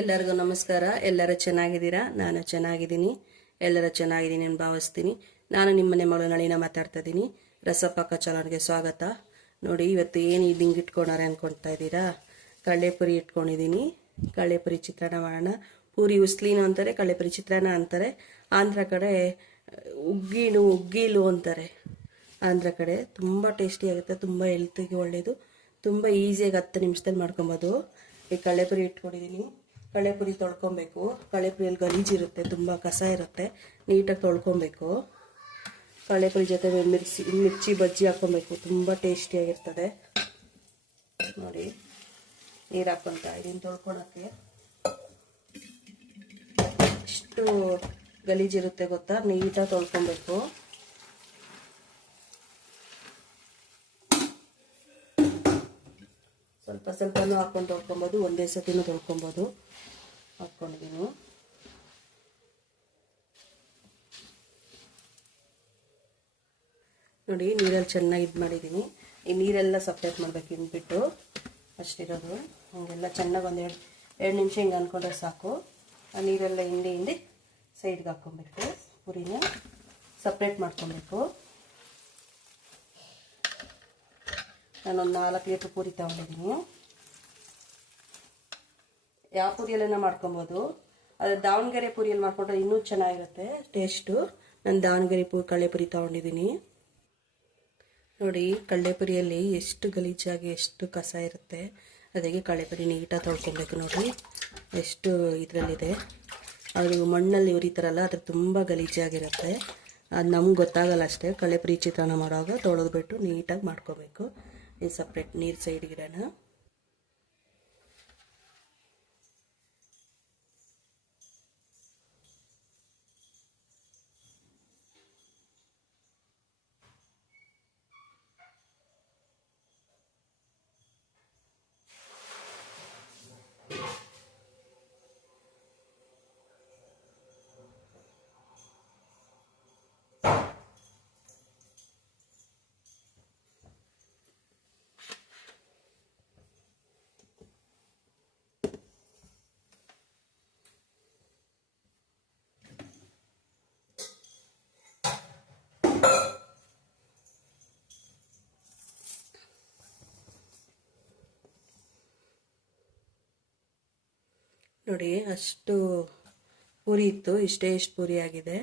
ಎಲ್ಲರಿಗೂ ನಮಸ್ಕಾರ. ಎಲ್ಲರೂ ಚೆನ್ನಾಗಿದ್ದೀರಾ? ನಾನು ಚೆನ್ನಾಗಿದ್ದೀನಿ. ಎಲ್ಲರೂ ಚೆನ್ನಾಗಿದ್ದೀನಿ ಅಂತ ಭಾವಿಸ್ತೀನಿ. ನಾನು ನಿಮ್ಮನೆ ಮಗಳು ನಳಿನ ಮಾತಾಡ್ತಾ ಇದ್ದೀನಿ. ರಸಪಾಕ ಚಾನಲ್ಗೆ ಸ್ವಾಗತ. ನೋಡಿ, ಇವತ್ತು ಏನು ಹಿಂಗೆ ಇಟ್ಕೊಂಡಾರೆ ಅಂದ್ಕೊಳ್ತಾ ಇದ್ದೀರಾ? ಕಳ್ಳೆಪುರಿ ಇಟ್ಕೊಂಡಿದ್ದೀನಿ. ಕಳ್ಳೆಪುರಿ ಚಿತ್ರಾನ್ನ ಮಾಡೋಣ ಪೂರಿ ಉಸ್ಲಿನು ಅಂತಾರೆ ಕಳ್ಳೆಪುರಿ ಚಿತ್ರಾನ್ನ ಅಂತಾರೆ. ಆಂಧ್ರ ಕಡೆ ಉಗ್ಗಿನು ಉಗ್ಗಿಲು ಅಂತಾರೆ. ಆಂಧ್ರ ಕಡೆ ತುಂಬ ಟೇಸ್ಟಿಯಾಗುತ್ತೆ ತುಂಬ ಹೆಲ್ತಿಗೆ ಒಳ್ಳೆಯದು ತುಂಬ ಈಸಿಯಾಗಿ ಹತ್ತು ನಿಮಿಷದಲ್ಲಿ ಮಾಡ್ಕೊಬೋದು. ಈ ಕಳ್ಳೆಪುರಿ ಇಟ್ಕೊಂಡಿದ್ದೀನಿ. ಕಡಲೆಪುರಿ ತೊಳ್ಕೊಬೇಕು. ಕಡಲೆಪುರಿಯಲ್ಲಿ ಗಲೀಜಿರುತ್ತೆ ತುಂಬ ಕಸ ಇರುತ್ತೆ. ನೀಟಾಗಿ ತೊಳ್ಕೊಬೇಕು. ಕಳೆಪುರಿ ಜೊತೆ ಮಿರ್ಚಿ ಮಿರ್ಚಿ ಬಜ್ಜಿ ಹಾಕ್ಕೊಬೇಕು ತುಂಬ ಟೇಸ್ಟಿಯಾಗಿರ್ತದೆ ನೋಡಿ, ನೀರು ಹಾಕೊಂತ ಇದನ್ನು ತೊಳ್ಕೊಳಕ್ಕೆ. ಎಷ್ಟು ಗಲೀಜಿರುತ್ತೆ ಗೊತ್ತಾ? ನೀಟಾಗಿ ತೊಳ್ಕೊಬೇಕು. ಸ್ವಲ್ಪ ಸ್ವಲ್ಪನೂ ಹಾಕ್ಕೊಂಡು ತೊಳ್ಕೊಬೋದು, ಒಂದೇ ಸತಿನೂ ತೊಳ್ಕೊಬೋದು. ಹಾಕ್ಕೊಂಡಿದ್ದೀನಿ ನೋಡಿ ನೀರಲ್ಲಿ ಚೆನ್ನಾಗಿ ಇದು ಮಾಡಿದ್ದೀನಿ ಈ ನೀರೆಲ್ಲ ಸಪ್ರೇಟ್ ಮಾಡಬೇಕು ಇನ್ಬಿಟ್ಟು ಅಷ್ಟಿರೋದು. ಹಂಗೆಲ್ಲ ಚೆನ್ನಾಗಿ ಒಂದು ಎರಡು ಎರಡು ನಿಮಿಷ ಹಿಂಗೆ ಅಂದ್ಕೊಂಡ್ರೆ ಸಾಕು. ಆ ನೀರೆಲ್ಲ ಹಿಂಡಿ ಹಿಂಡಿ ಸೈಡ್ಗೆ ಹಾಕ್ಕೊಬೇಕು ಪುರಿನ ಸಪ್ರೇಟ್ ಮಾಡ್ಕೊಬೇಕು ನಾನೊಂದು ನಾಲ್ಕು ಲೀಟ್ರ್ ಪೂರಿ ತಗೊಂಡಿದ್ದೀನಿ. ಯಾವ ಪೂರಿಯಲ್ಲೆಲ್ಲ ಮಾಡ್ಕೊಬೋದು? ಅದು ದಾವಣಗೆರೆ ಪೂರಿಯಲ್ಲಿ ಮಾಡ್ಕೊಂಡ್ರೆ ಇನ್ನೂ ಚೆನ್ನಾಗಿರುತ್ತೆ, ಟೇಸ್ಟು. ನಾನು ದಾವಣಗೆರೆ ಪೂ ಪುರಿ ತಗೊಂಡಿದ್ದೀನಿ. ನೋಡಿ ಕಳ್ಳೆಪುರಿಯಲ್ಲಿ ಎಷ್ಟು ಗಲೀಜಾಗಿ ಎಷ್ಟು ಕಸ ಇರುತ್ತೆ. ಅದಕ್ಕೆ ಕಡಲೆಪುರಿ ನೀಟಾಗಿ ತೊಳ್ಕೊಬೇಕು ನೋಡಿ. ಎಷ್ಟು ಇದರಲ್ಲಿದೆ. ಅದು ಮಣ್ಣಲ್ಲಿ ಉರಿತಾರಲ್ಲ, ಅದ್ರ ತುಂಬ ಗಲೀಜಾಗಿರುತ್ತೆ. ಅದು ನಮ್ಗೆ ಗೊತ್ತಾಗಲ್ಲ ಅಷ್ಟೇ. ಕಳೆಪುರಿ ಚಿತ್ರಾನ್ನ ಮಾಡುವಾಗ ತೊಳೆದ್ಬಿಟ್ಟು ನೀಟಾಗಿ ಮಾಡ್ಕೋಬೇಕು. ಇದು ಸಪ್ರೇಟ್ ನೀರು ಸೈಡ್ಗಿಡೋಣ ನೋಡಿ, ಅಷ್ಟು ಪೂರಿ ಇತ್ತು. ಇಷ್ಟೇ ಇಷ್ಟು ಪೂರಿ ಆಗಿದೆ.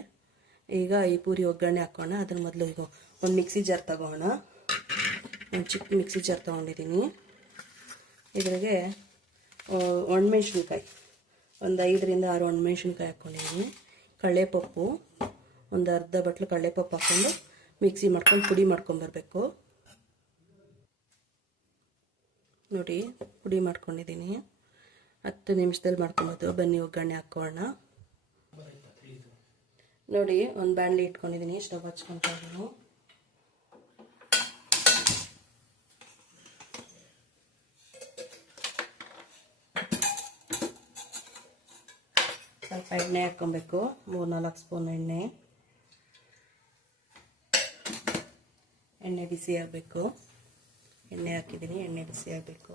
ಈಗ ಈ ಪೂರಿ ಒಗ್ಗರಣೆ ಹಾಕೋಣ. ಅದ್ರ ಮೊದಲು ಈಗ ಒಂದು ಮಿಕ್ಸಿ ಜಾರ್ ತಗೋಣ. ಒಂದು ಚಿಕ್ಕ ಮಿಕ್ಸಿ ಜಾರ್ ತೊಗೊಂಡಿದ್ದೀನಿ. ಇದ್ರಾಗೆ ಒಣಮೆಣ್ಸಿನ್ಕಾಯಿ. ಒಂದು ಐದರಿಂದ ಆರು ಒಣಮೆಣ್ಸಿನ್ಕಾಯಿ ಹಾಕ್ಕೊಂಡಿದ್ದೀನಿ ಕಡಲೆಪಪ್ಪು ಒಂದು ಅರ್ಧ ಬಟ್ಲು ಕಡಲೆಪಪ್ಪು ಹಾಕ್ಕೊಂಡು ಮಿಕ್ಸಿ ಮಾಡ್ಕೊಂಡು ಪುಡಿ ಮಾಡ್ಕೊಂಬರ್ಬೇಕು ನೋಡಿ, ಪುಡಿ ಮಾಡ್ಕೊಂಡಿದ್ದೀನಿ. ಹತ್ತು ನಿಮಿಷದಲ್ಲಿ ಮಾಡ್ಕೊಬೋದು. ಬನ್ನಿ, ಒಗ್ಗರಣೆ ಹಾಕೋಣ. ನೋಡಿ, ಒಂದು ಬಾಣಲಿ ಇಟ್ಕೊಂಡಿದ್ದೀನಿ. ಸ್ಟವ್ ಹಚ್ಕೊತಾ ಸ್ವಲ್ಪ ಎಣ್ಣೆ ಹಾಕ್ಕೊಬೇಕು. ಮೂರು ನಾಲ್ಕು ಸ್ಪೂನ್ ಎಣ್ಣೆ ಎಣ್ಣೆ ಬಿಸಿ ಆಗಬೇಕು ಎಣ್ಣೆ ಹಾಕಿದ್ದೀನಿ, ಎಣ್ಣೆ ಬಿಸಿ ಆಗಬೇಕು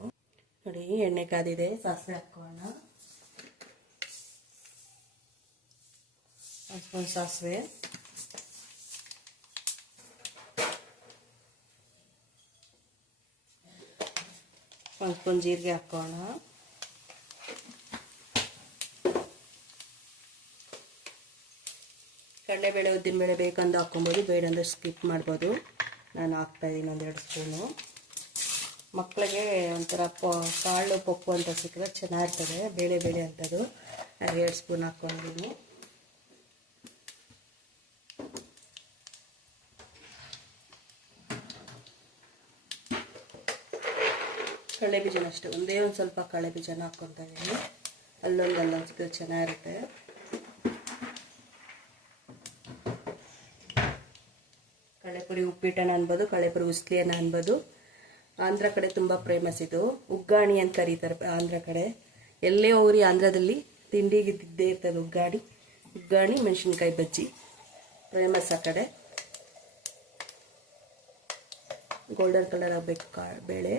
ನೋಡಿ, ಎಣ್ಣೆ ಕಾದಿದೆ, ಸಾಸಿವೆ ಹಾಕೋಣ. ಸ್ಪೂನ್ ಸಾಸಿವೆ. ಒಂದು ಸ್ಪೂನ್ ಜೀರಿಗೆ ಹಾಕೋಣ. ಕಡಲೆಬೇಳೆ, ಉದ್ದಿನಬೇಳೆ ಬೇಕಂದು ಹಾಕೊಬೋದು ಬೇಡ ಅಂದ್ರೆ ಸ್ಕಿಪ್ ಮಾಡ್ಬೋದು. ನಾನು ಹಾಕ್ತಾಯಿದ್ದೀನಿ ಒಂದೆರಡು ಸ್ಪೂನು. ಮಕ್ಕಳಿಗೆ ಒಂಥರ ಪ, ಕಾಳು ಪಪ್ಪು ಅಂತ ಸಿಕ್ಕರೆ ಚೆನ್ನಾಗಿರ್ತದೆ, ಬೇಳೆ ಬೇಳೆ ಅಂತದು ಎರಡು ಸ್ಪೂನ್ ಹಾಕ್ಕೊಂಡಿದ್ದೀನಿ. ಕಳೆ ಬೀಜನ ಅಷ್ಟೇ ಒಂದೇ ಒಂದು ಸ್ವಲ್ಪ ಕಳೆ ಬೀಜನ ಹಾಕ್ಕೊತಾ ಇದ್ದೀನಿ. ಅಲ್ಲೊಂದು ಅಲ್ಲೊಂದು ಸಿಕ್ಕಿದ್ರೆ ಚೆನ್ನಾಗಿರುತ್ತೆ. ಕಳೆಪುರಿ ಉಪ್ಪಿಟ್ಟನ ಅನ್ಬೋದು, ಕಳೆಪುರಿ ಉಸ್ಲಿಯನ ಅನ್ಬೋದು. ಆಂಧ್ರ ಕಡೆ ತುಂಬ ಫೇಮಸ್ ಇದು. ಉಗ್ಗಾಣಿ ಅಂತ ಕರೀತಾರೆ ಆಂಧ್ರ ಕಡೆ. ಎಲ್ಲೇ ಹೋಗ್ರಿ ಆಂಧ್ರದಲ್ಲಿ ತಿಂಡಿಗೆ ಇದ್ದೇ ಇರ್ತದೆ ಉಗ್ಗಾಣಿ. ಉಗ್ಗಾಣಿ, ಮೆಣಸಿನ್ಕಾಯಿ ಬಜ್ಜಿ. ಫೇಮಸ್ ಆ ಕಡೆ. ಗೋಲ್ಡನ್ ಕಲರ್ ಆಗಬೇಕು ಕಾ, ಬೇಳೆ.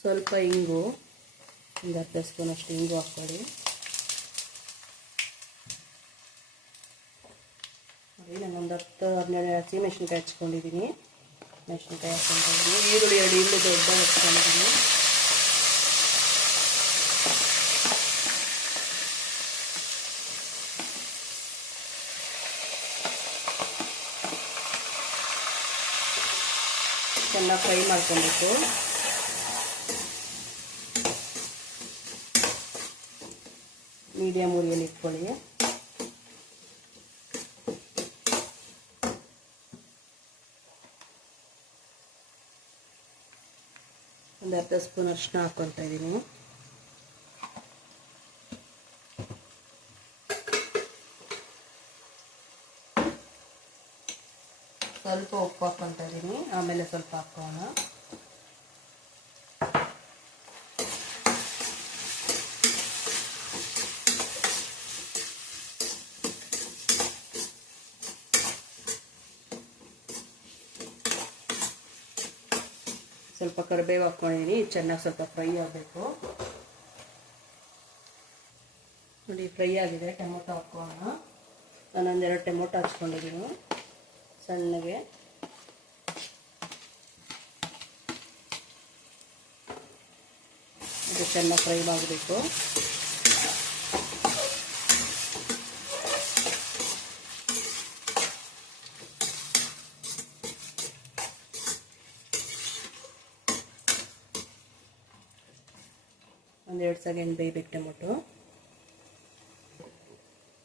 ಸ್ವಲ್ಪ ಇಂಗು. ಒಂದು ಅರ್ಧ ಸ್ಪೂನ್ ಅಷ್ಟು ಹಿಂಗು ಹಾಕ್ಕೊಳ್ಳಿ ನೋಡಿ, ನಾನು ಒಂದು ಹತ್ತು ಹದಿನೇಳು ಹಸಿಮೆಣ್ಸಿನ್ಕಾಯಿ ಹಚ್ಕೊಂಡಿದ್ದೀನಿ. ಮೆಣಸಿನ್ಕಾಯಿ ಹಾಕ್ಕೊಂಡಿದ್ದೀನಿ ಈರುಳ್ಳಿ ಎರಡು ಈರುಳ್ಳಿ ದೊಡ್ಡ ಹಚ್ಕೊಂಡಿದ್ದೀನಿ. ಚೆನ್ನಾಗಿ ಫ್ರೈ ಮಾಡ್ಕೊಬೇಕು ಮೀಡಿಯಮ್ ಉರಿಯಲ್ಲಿ ಇಟ್ಕೊಳ್ಳಿ. ಅರ್ಧ ಸ್ಪೂನ್ ಅರಿಶಿನ ಹಾಕ್ಕೊತಾ ಇದ್ದೀನಿ ಸ್ವಲ್ಪ ಉಪ್ಪು ಹಾಕ್ಕೊತಾ ಇದ್ದೀನಿ ಆಮೇಲೆ ಸ್ವಲ್ಪ ಹಾಕೋಣ. ಸ್ವಲ್ಪ ಕರಿಬೇವು ಹಾಕ್ಕೊಂಡಿದ್ದೀನಿ ಚೆನ್ನಾಗಿ ಸ್ವಲ್ಪ ಫ್ರೈ ಆಗಬೇಕು. ನೋಡಿ, ಫ್ರೈ ಆಗಿದೆ, ಟೊಮೊಟೊ ಹಾಕೋಣ. ನಾನೊಂದೆರಡು ಟೊಮೊಟೊ ಹಚ್ಕೊಂಡಿದ್ದೀನಿ ಸಣ್ಣಗೆ. ಅದು ಚೆನ್ನಾಗಿ ಫ್ರೈ ಮಾಡಬೇಕು. ಒಂದೆರಡು ಸೆಕೆಂಡ್ ಬೇಯ್ಬೇಕು ಟೊಮೊಟೊ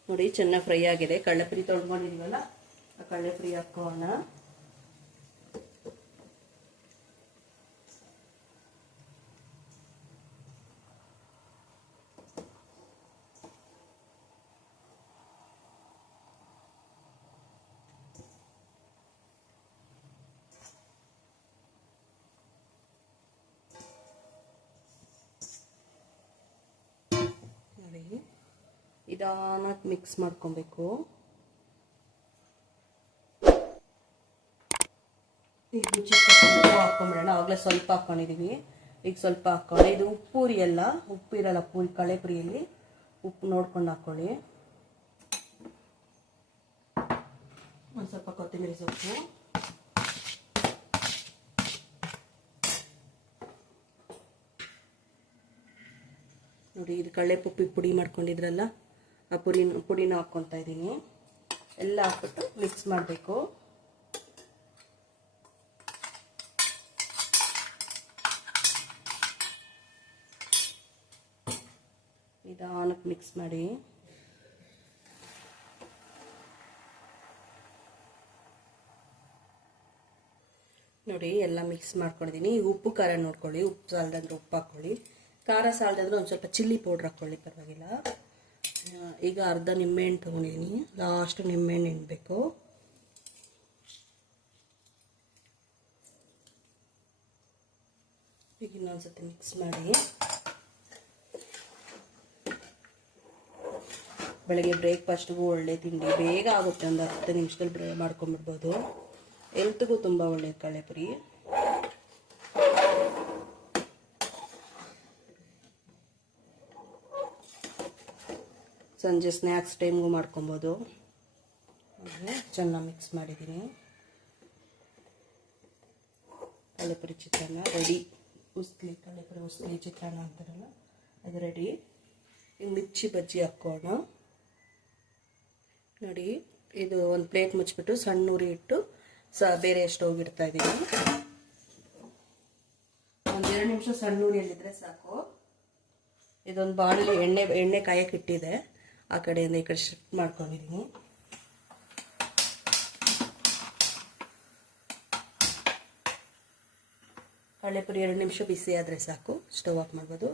ನೋಡಿ ಚೆನ್ನಾಗಿ ಫ್ರೈ ಆಗಿದೆ. ಕಡಲೆಪುರಿ ತೊಳ್ಕೊಂಡಿದ್ದೀವಲ್ಲ ಆ ಫ್ರೀ ಹಾಕೋಣ. ನಿಧಾನಕ್ಕೆ ಮಿಕ್ಸ್ ಮಾಡ್ಕೊಬೇಕು. ಈಗ ರುಚಿ ಹಾಕೊಂಬಿಡೋಣ. ಸ್ವಲ್ಪ ಹಾಕೊಂಡಿದ್ದೀವಿ ಈಗ ಸ್ವಲ್ಪ ಹಾಕೊಳ್ಳಿ. ಇದು ಉಪ್ಪುರಿ ಅಲ್ಲ ಉಪ್ಪು ಇರಲ್ಲ ಪೂರಿ ಕಳೆ ಪುರಿಯಲ್ಲಿ. ಉಪ್ಪು ನೋಡ್ಕೊಂಡು ಹಾಕೊಳ್ಳಿ. ಒಂದು ಸ್ವಲ್ಪ ಕೊತ್ತಂಬರಿ ಸೊಪ್ಪು. ನೋಡಿ, ಇದು ಕಳ್ಳೆ ಪುಪ್ಪಿ ಪುಡಿ ಮಾಡ್ಕೊಂಡಿದ್ರಲ್ಲ, ಆ ಪುಡಿ ಪುಡಿನ ಹಾಕ್ಕೊತಾ ಇದ್ದೀನಿ. ಎಲ್ಲ ಹಾಕ್ಬಿಟ್ಟು ಮಿಕ್ಸ್ ಮಾಡಬೇಕು. ನಿಧಾನಕ್ಕೆ ಮಿಕ್ಸ್ ಮಾಡಿ. ನೋಡಿ, ಎಲ್ಲ ಮಿಕ್ಸ್ ಮಾಡ್ಕೊಂಡಿದ್ದೀನಿ. ಈಗ ಉಪ್ಪು ಖಾರ ನೋಡ್ಕೊಳ್ಳಿ, ಉಪ್ಪು ಸಾಲದಂದ್ರೆ ಉಪ್ಪು ಹಾಕ್ಕೊಳ್ಳಿ. ಖಾರ ಸಾಲದಂದ್ರೆ ಒಂದು ಸ್ವಲ್ಪ ಚಿಲ್ಲಿ ಪೌಡ್ರ್ ಹಾಕ್ಕೊಳ್ಳಿ ಪರವಾಗಿಲ್ಲ. ಈಗ ಅರ್ಧ ನಿಂಬೆಹಣ್ಣು ತೊಗೊಂಡಿದ್ದೀನಿ ಲಾಸ್ಟ್ ನಿಂಬೆಹಣ್ಣು ಇಡಬೇಕು ಈಗ ಇನ್ನೊಂದ್ಸತಿ ಮಿಕ್ಸ್ ಮಾಡಿ. ಬೆಳಗ್ಗೆ ಬ್ರೇಕ್ಫಾಸ್ಟ್ಗೂ ಒಳ್ಳೆ ತಿಂಡಿ. ಬೇಗ ಆಗುತ್ತೆ, ಒಂದು ಹತ್ತು ನಿಮಿಷದಲ್ಲಿ ಬ್ರೇ ಮಾಡ್ಕೊಂಬಿಡ್ಬೋದು ಹೆಲ್ತ್ಗೂ ತುಂಬ ಒಳ್ಳೆಯದು ಕಳೆಪುರಿ ಸಂಜೆ ಸ್ನ್ಯಾಕ್ಸ್ ಟೈಮ್ಗೂ ಮಾಡ್ಕೊಬೋದು. ಚೆನ್ನಾಗಿ ಮಿಕ್ಸ್ ಮಾಡಿದ್ದೀನಿ. ಕಳೆಪುರಿ ಚಿತ್ರಾನ್ನ ರೆಡಿ ಉಸ್ಲಿ ಕಳೆಪುರಿ ಉಸ್ಲಿ ಚಿತ್ರಾನ್ನ ಅಂತಾರಲ್ಲ, ಅದು ರೆಡಿ ಈಗ ಮಿರ್ಚಿ ಬಜ್ಜಿ ಹಾಕೋಣ. ನೋಡಿ, ಇದು ಒಂದು ಪ್ಲೇಟ್ ಮುಚ್ಚಿಬಿಟ್ಟು ಸಣ್ಣ ಉರಿ ಇಟ್ಟು ಸ ಬೇರೆ ಸ್ಟೋವ್ ಇಡ್ತಾ ಇದ್ದೀನಿ ಒಂದೆರಡು ನಿಮಿಷ ಸಣ್ಣ ಉರಿಯಲ್ಲಿದ್ದರೆ ಸಾಕು. ಇದೊಂದು ಬಾಣಲಿ ಎಣ್ಣೆ ಎಣ್ಣೆ ಕಾಯಕ್ಕೆ ಇಟ್ಟಿದೆ. ಆ ಕಡೆಯಿಂದ ಈ ಕಡೆ ಶಿಫ್ಟ್ ಮಾಡ್ಕೊಂಡಿದ್ದೀನಿ ಕಳ್ಳೆಪುರಿ ಎರಡು ನಿಮಿಷ ಬಿಸಿ ಆದರೆ ಸಾಕು. ಸ್ಟವ್ ಆಫ್ ಮಾಡ್ಬೋದು.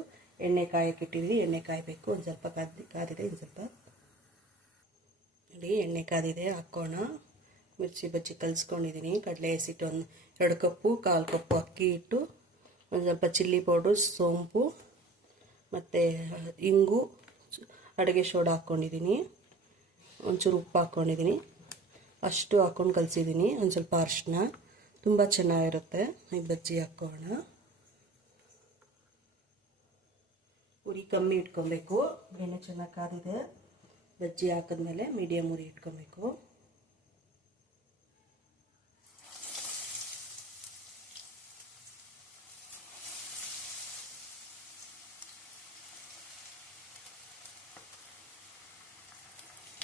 ಎಣ್ಣೆ ಕಾಯಕ್ಕೆ ಇಟ್ಟಿದ್ವಿ. ಎಣ್ಣೆ ಕಾಯಬೇಕು. ಒಂದು ಸ್ವಲ್ಪ ಕಾದಿ ಕಾದಿದೆ ಒಂದು ಸ್ವಲ್ಪ. ನೋಡಿ ಎಣ್ಣೆ ಕಾದಿದೆ, ಹಾಕೋಣ. ಮಿರ್ಚಿ ಬಜ್ಜಿ ಕಲಿಸ್ಕೊಂಡಿದ್ದೀನಿ ಕಡಲೆ ಹಸಿಟ್ಟು ಒಂದು ಎರಡು ಕಪ್ಪು, ಕಾಲು ಕಪ್ಪು ಅಕ್ಕಿ ಇಟ್ಟು ಒಂದು ಸ್ವಲ್ಪ ಚಿಲ್ಲಿ ಪೌಡ್ರು, ಸೋಂಪು, ಮತ್ತು ಇಂಗು ಅಡುಗೆ ಸೋಡಾ ಹಾಕ್ಕೊಂಡಿದ್ದೀನಿ ಒಂಚೂರು ಉಪ್ಪು ಹಾಕ್ಕೊಂಡಿದ್ದೀನಿ ಅಷ್ಟು ಹಾಕ್ಕೊಂಡು ಕಲಿಸಿದ್ದೀನಿ ಒಂದು ಸ್ವಲ್ಪ ಅರಿಶಿನ ತುಂಬ ಚೆನ್ನಾಗಿರುತ್ತೆ. ಈ ಬಜ್ಜಿ ಹಾಕ್ಕೋಣ ಉರಿ ಕಮ್ಮಿ ಇಟ್ಕೊಬೇಕು. ಎಣ್ಣೆ ಚೆನ್ನಾಗಿ ಕಾದಿದೆ. ಬಜ್ಜಿ ಹಾಕಿದ್ಮೇಲೆ ಮೀಡಿಯಮ್ ಉರಿ ಇಟ್ಕೊಬೇಕು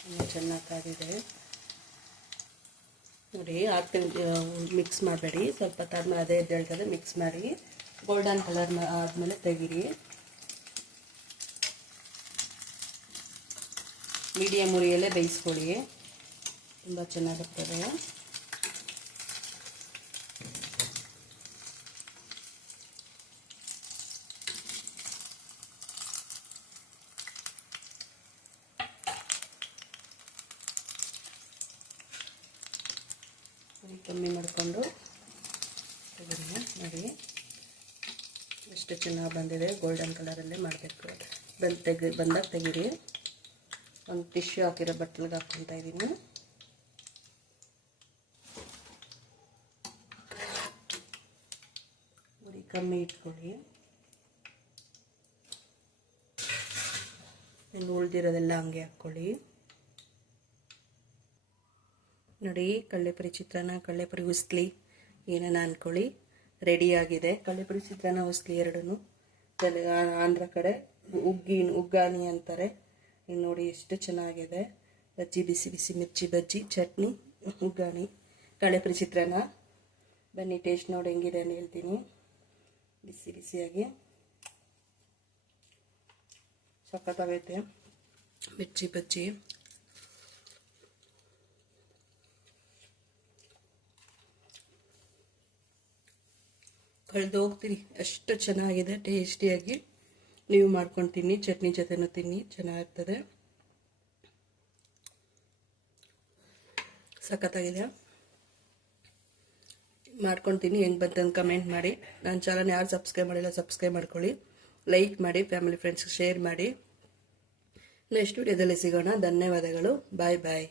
ಎಣ್ಣೆ ಚೆನ್ನಾಗಿ ಕಾದಿದೆ ನೋಡಿ, ಹಾಕ್ತೀನಿ ಮಿಕ್ಸ್ ಮಾಡಬೇಡಿ. ಸ್ವಲ್ಪ ತಾದ್ಮೇಲೆ ಅದೇ ಎದ್ದೇಳ್ತದೆ ಮಿಕ್ಸ್ ಮಾಡಿ. ಗೋಲ್ಡನ್ ಕಲರ್ ಆದಮೇಲೆ ತೆಗೀರಿ. ಮೀಡಿಯಮ್ ಉರಿಯಲ್ಲೇ ಬೇಯಿಸ್ಕೊಳ್ಳಿ. ತುಂಬ ಚೆನ್ನಾಗಿರ್ತದೆ. ಉರಿ ಕಮ್ಮಿ ಮಾಡಿಕೊಂಡು ತೆಗೆದು ನೋಡಿ. ಎಷ್ಟು ಚೆನ್ನಾಗಿ ಬಂದಿದೆ ಗೋಲ್ಡನ್ ಕಲರಲ್ಲೇ ಮಾಡಬೇಕು. ಬಂದು ತೆಗಿ, ಬಂದಾಗ ತೆಗೀರಿ. ಒಂದು ಟಿಶ್ಯೂ ಹಾಕಿರೋ ಬಟ್ಟಲ್ಗೆ ಹಾಕ್ಕೊತಾ ಇದ್ದೀನಿ ಉರಿ ಕಮ್ಮಿ ಇಟ್ಕೊಳ್ಳಿ. ಇನ್ನು ಉಳ್ದಿರೋದೆಲ್ಲ ಹಂಗೆ ಹಾಕ್ಕೊಳ್ಳಿ. ನೋಡಿ ಕಳ್ಳೆಪುರಿ ಚಿತ್ರಾನ್ನ ಕಳ್ಳೆಪುರಿ ಉಸ್ಲಿ, ಏನನ್ನ ಅಂದ್ಕೊಳ್ಳಿ ರೆಡಿಯಾಗಿದೆ ಕಳ್ಳೆಪುರಿ ಚಿತ್ರಾನ್ನ, ಉಸ್ಲಿ ಎರಡೂ ತೆಲುಗು ಆಂಧ್ರ ಕಡೆ ಉಗ್ಗಿ ಉಗ್ಗಾನಿ ಅಂತಾರೆ. ಇನ್ನು ನೋಡಿ ಎಷ್ಟು ಚೆನ್ನಾಗಿದೆ. ಬಜ್ಜಿ, ಬಿಸಿ ಬಿಸಿ ಮಿರ್ಚಿ ಬಜ್ಜಿ, ಚಟ್ನಿ ಉಗ್ಗಾನಿ ಕಳ್ಳೆಪುರಿ ಚಿತ್ರಾನ್ನ. ಬನ್ನಿ ಟೇಸ್ಟ್ ನೋಡಿ ಹೆಂಗಿದೆ ಅಂತ ಹೇಳ್ತೀನಿ. ಬಿಸಿ ಬಿಸಿಯಾಗಿ. ಸಖತ್ತಾಗೈತೆ. ಮಿರ್ಚಿ ಬಜ್ಜಿ. ಕಳೆದು ಹೋಗ್ತೀನಿ. ಅಷ್ಟು ಚೆನ್ನಾಗಿದೆ, ಟೇಸ್ಟಿಯಾಗಿ. ನೀವು ಮಾಡ್ಕೊಂಡು ತಿನ್ನಿ, ಚಟ್ನಿ ಜೊತೆನೂ ತಿನ್ನಿ ಚೆನ್ನಾಗಿರ್ತದೆ ಸಖತ್ತಾಗಿದೆ. ಮಾಡ್ಕೊಂಡು ತಿನ್ನಿ, ಹೆಂಗೆ ಬಂತಂದು ಕಮೆಂಟ್ ಮಾಡಿ. ನನ್ನ ಚಾನಲ್ ಯಾರು ಸಬ್ಸ್ಕ್ರೈಬ್ ಮಾಡಿಲ್ಲ ಸಬ್ಸ್ಕ್ರೈಬ್ ಮಾಡ್ಕೊಳ್ಳಿ. ಲೈಕ್ ಮಾಡಿ ಫ್ಯಾಮಿಲಿ ಫ್ರೆಂಡ್ಸ್ಗೆ ಶೇರ್ ಮಾಡಿ. ನೆಕ್ಸ್ಟ್ ವಿಡಿಯೋದಲ್ಲಿ ಸಿಗೋಣ. ಧನ್ಯವಾದಗಳು. ಬಾಯ್ ಬಾಯ್